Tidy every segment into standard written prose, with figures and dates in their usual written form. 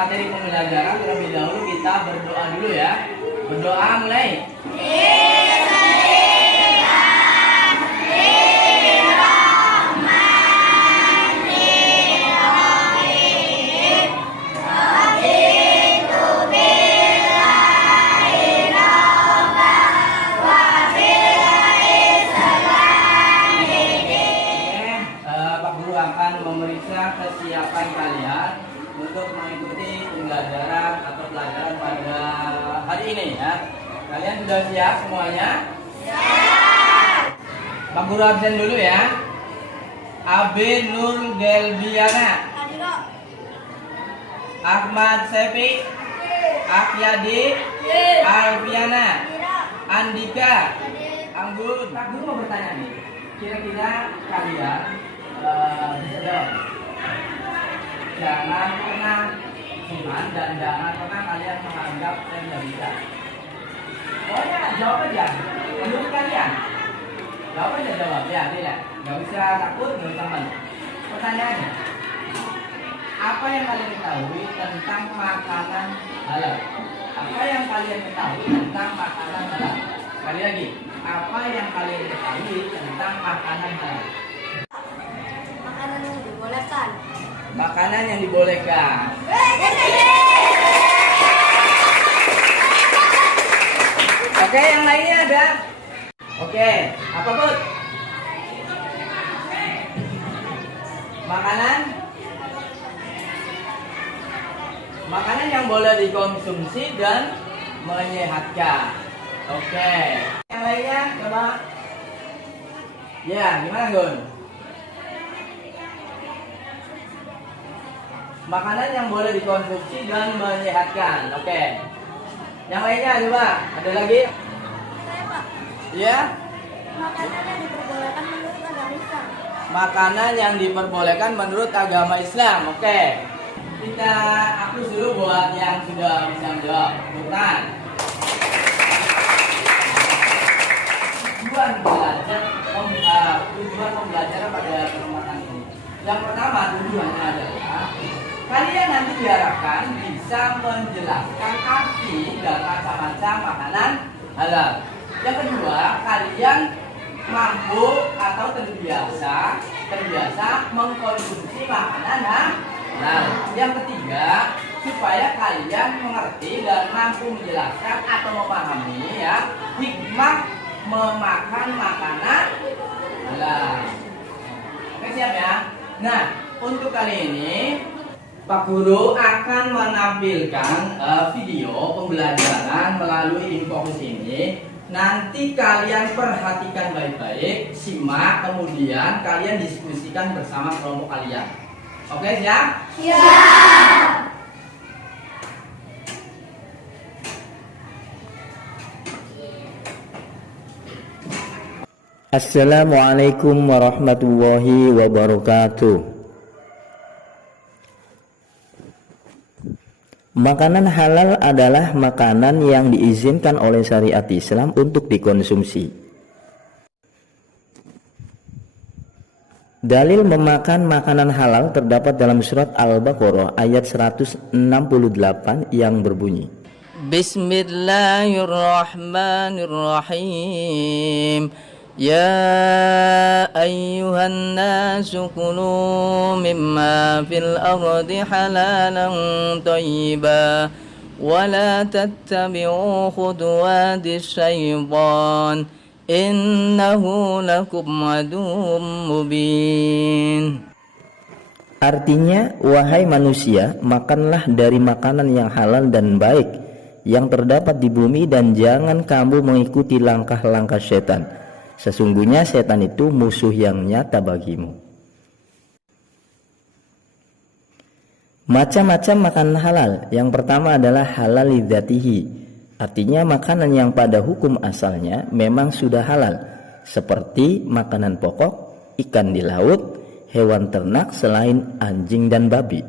materi pembelajaran, terlebih dahulu kita berdoa dulu ya. Berdoa mulai. Pak Guru akan memeriksa kesiapan kalian untuk mengikuti pembelajaran atau pelajaran pada hari ini ya. Kalian sudah siap semuanya? Siap. Pak Guru absen dulu ya. Abe Nur Gelbiana, Ahmad Sefi, Akyadi, Alfiana, Andika, Anggun. Pak Guru mau bertanya nih, kira-kira kalian jangan pernah cuman dan jangan pernah kalian menganggap saya tidak bisa. Pokoknya jawab aja. Menurut kalian, jawab aja jawab ya, tidak. Gak usah takut, gak usah malu. Pertanyaannya, apa yang kalian ketahui tentang makanan halal? Apa yang kalian ketahui tentang makanan halal? Sekali lagi, apa yang kalian ketahui tentang makanan halal? Makanan yang dibolehkan. Makanan yang dibolehkan. Oke, yang lainnya ada? Oke, apa Bud? Makanan yang boleh dikonsumsi dan menyehatkan. Oke. Yang lainnya coba. Ya, gimana Gun? Makanan yang boleh dikonsumsi dan menyehatkan. Oke. Yang lainnya coba. Ada lagi? Saya Pak. Ya. Makanan yang diperbolehkan menurut agama Islam. Makanan yang diperbolehkan menurut agama Islam. Oke. Aku suruh buat yang sudah bisa menjawab. Bukan. Tujuan pembelajaran pada kesempatan ini. Yang pertama tujuannya adalah kalian nanti diharapkan bisa menjelaskan arti dan macam-macam makanan halal. Yang kedua, kalian mampu atau terbiasa mengkonsumsi makanan halal. Yang ketiga, supaya kalian mengerti dan mampu menjelaskan atau memahami ya hikmah memakan makanan halal. Oke, siap ya? Nah, untuk kali ini Pak Guru akan menampilkan video pembelajaran melalui infografis ini. Nanti kalian perhatikan baik-baik, simak, kemudian kalian diskusikan bersama kelompok kalian. Oke, siap? Siap. Assalamualaikum warahmatullahi wabarakatuh. Makanan halal adalah makanan yang diizinkan oleh syariat Islam untuk dikonsumsi. Dalil memakan makanan halal terdapat dalam surat Al-Baqarah ayat 168 yang berbunyi, Bismillahirrahmanirrahim. Ya ayyuhan nasu kulu mimma fil ardi halalan thayyiban wa la tattabi'u khutuwatis syaitan innahu lakum aduwwum mubin. Artinya, wahai manusia, makanlah dari makanan yang halal dan baik yang terdapat di bumi dan jangan kamu mengikuti langkah-langkah setan. Sesungguhnya setan itu musuh yang nyata bagimu. Macam-macam makanan halal. Yang pertama adalah halal lidzatihi. Artinya makanan yang pada hukum asalnya memang sudah halal, seperti makanan pokok, ikan di laut, hewan ternak selain anjing dan babi.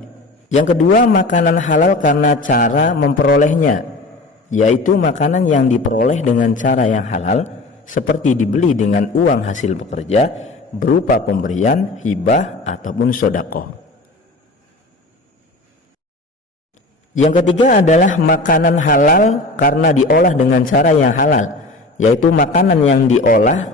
Yang kedua, makanan halal karena cara memperolehnya, yaitu makanan yang diperoleh dengan cara yang halal, seperti dibeli dengan uang hasil bekerja berupa pemberian, hibah, ataupun sedekah. Yang ketiga adalah makanan halal karena diolah dengan cara yang halal, yaitu makanan yang diolah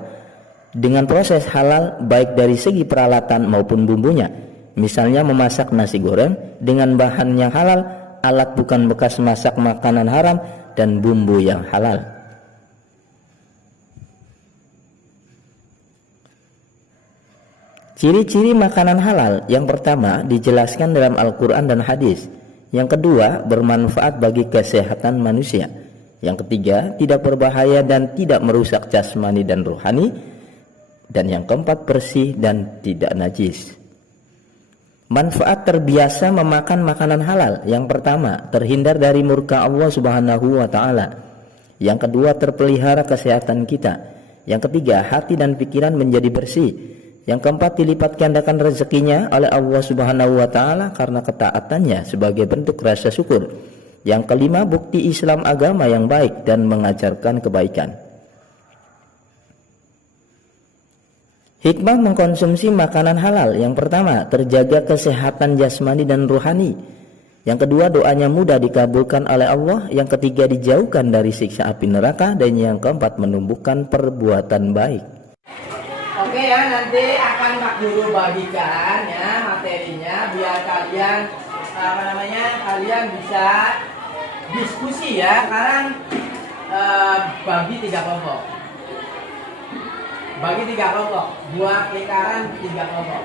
dengan proses halal baik dari segi peralatan maupun bumbunya. Misalnya memasak nasi goreng dengan bahan yang halal, alat bukan bekas masak makanan haram, dan bumbu yang halal. Ciri-ciri makanan halal yang pertama dijelaskan dalam Al-Quran dan hadis. Yang kedua, bermanfaat bagi kesehatan manusia. Yang ketiga, tidak berbahaya dan tidak merusak jasmani dan rohani. Dan yang keempat, bersih dan tidak najis. Manfaat terbiasa memakan makanan halal. Yang pertama, terhindar dari murka Allah Subhanahu wa taala. Yang kedua, terpelihara kesehatan kita. Yang ketiga, hati dan pikiran menjadi bersih. Yang keempat, dilipat gandakan rezekinya oleh Allah Subhanahu wa taala karena ketaatannya sebagai bentuk rasa syukur. Yang kelima, bukti Islam agama yang baik dan mengajarkan kebaikan. Hikmah mengkonsumsi makanan halal. Yang pertama, terjaga kesehatan jasmani dan rohani. Yang kedua, doanya mudah dikabulkan oleh Allah. Yang ketiga, dijauhkan dari siksa api neraka. Dan yang keempat, menumbuhkan perbuatan baik. Oke ya, nanti akan Pak Guru bagikan ya materinya biar kalian kalian bisa diskusi ya. Sekarang bagi 3 kelompok. Bagi 3 kelompok, buat lingkaran 3 kelompok.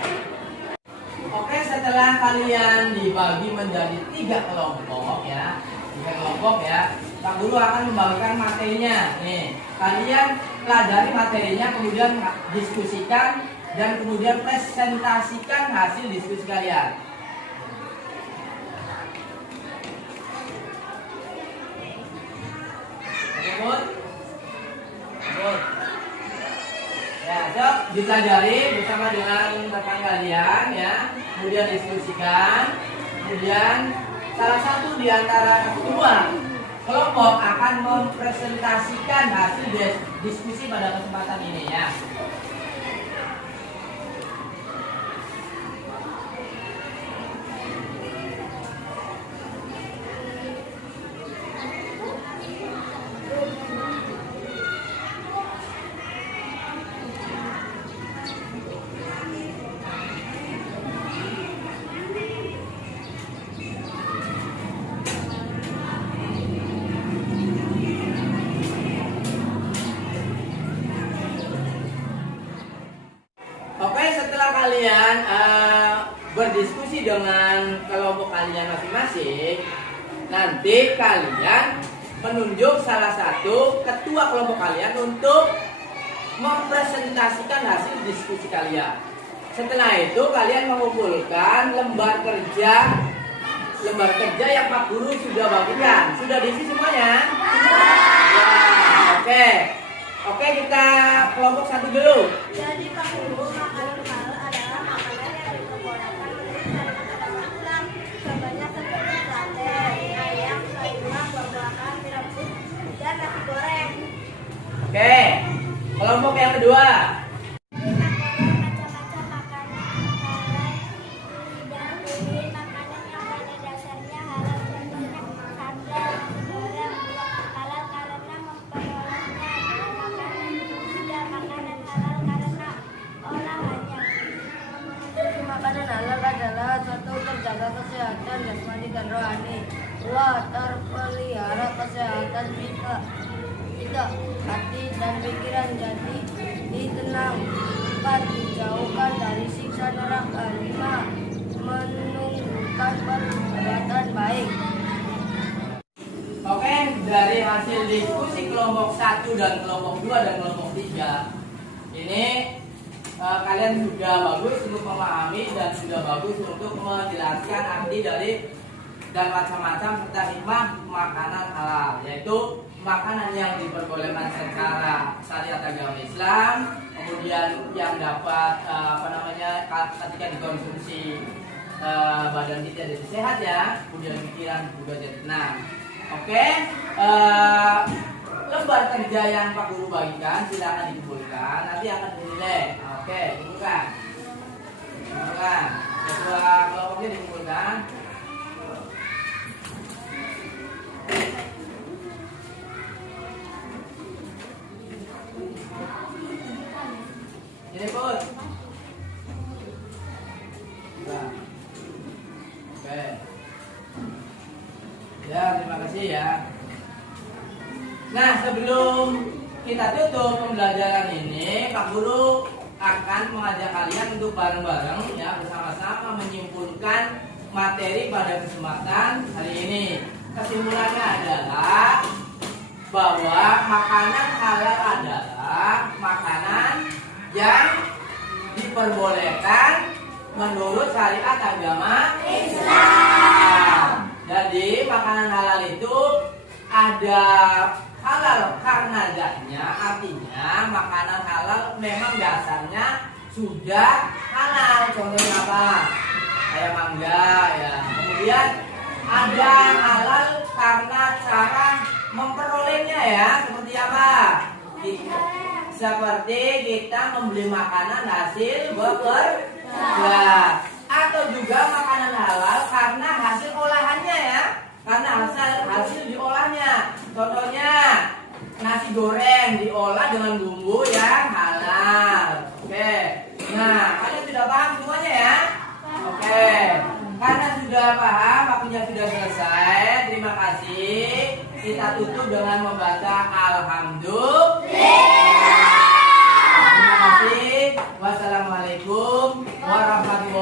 Oke, setelah kalian dibagi menjadi 3 kelompok ya, 3 kelompok ya, Pak Guru akan membagikan materinya. Nih, kalian pelajari materinya, kemudian diskusikan dan kemudian presentasikan hasil diskusi kalian. Oke, Bud? Bud. Ya, Dok, dipelajari bersama dengan rekan kalian ya, kemudian diskusikan, kemudian salah satu di antara kedua kelompok akan mempresentasikan hasil diskusi pada kesempatan ini ya. Kalian berdiskusi dengan kelompok kalian masing-masing, nanti kalian menunjuk salah satu ketua kelompok kalian untuk mempresentasikan hasil diskusi kalian. Setelah itu kalian mengumpulkan lembar kerja yang Pak Guru sudah bagikan. Sudah diisi semuanya? Ya, oke. Oke, kita kelompok 1 dulu. Jadi Pak Guru, makanan halal adalah makanan yang diperbolehkan menurut syariat Islam. Contohnya seperti sate, ayam, sayuran, buah-buahan, rebus, dan nasi goreng. Oke, kelompok yang kedua. Macam-macam makanan halal didahului makanan yang pada dasarnya halal. Contohnya sate, goreng, halal karena memperolehnya. Makanan halal karena olahannya. Makanan halal adalah 1. Terjaga kesehatan jasmani dan rohani. 2. Terpelihara kesehatan kita. 3. Hati dan pikiran jadi tenang. 4. Dijauhkan dari siksa neraka. 5. Menumbuhkan perbuatan baik. Oke, dari hasil diskusi kelompok 1 dan kelompok 2 dan kelompok 3 ini kalian sudah bagus untuk memahami dan sudah bagus untuk menjelaskan arti dari dan macam-macam serta hikmah makanan halal, yaitu makanan yang diperbolehkan secara syariat agama Islam, kemudian yang dapat ketika dikonsumsi badan kita jadi sehat ya, kemudian pikiran juga jadi tenang. Oke, lembar kerja yang Pak Guru bagikan silakan dikumpulkan, nanti akan dinilai. Oke, kumpulkan. Ketua kelompoknya dikumpulkan. Ini Put. Nah. Oke. Ya, terima kasih ya. Nah, sebelum kita tutup pembelajaran ini, Pak Guru akan mengajak kalian untuk bareng-bareng ya bersama-sama menyimpulkan materi pada kesempatan hari ini. Kesimpulannya adalah bahwa makanan halal adalah makanan yang diperbolehkan menurut syariat agama Islam. Jadi makanan halal itu ada halal karena zatnya, artinya makanan halal memang dasarnya sudah halal. Contohnya apa? Kayak mangga ya. Kemudian ada halal karena cara memperolehnya ya. Seperti apa? Seperti kita membeli makanan hasil bekerja, atau juga makanan halal karena hasil olahannya ya. Karena hasil diolahnya. Contohnya nasi goreng diolah dengan bumbu yang halal. Oke. Nah, kalian sudah paham semuanya ya? Oke. Karena sudah paham, waktunya sudah selesai. Terima kasih. Kita tutup dengan membaca Alhamdulillah. Terima kasih. Wassalamualaikum warahmatullahi wabarakatuh.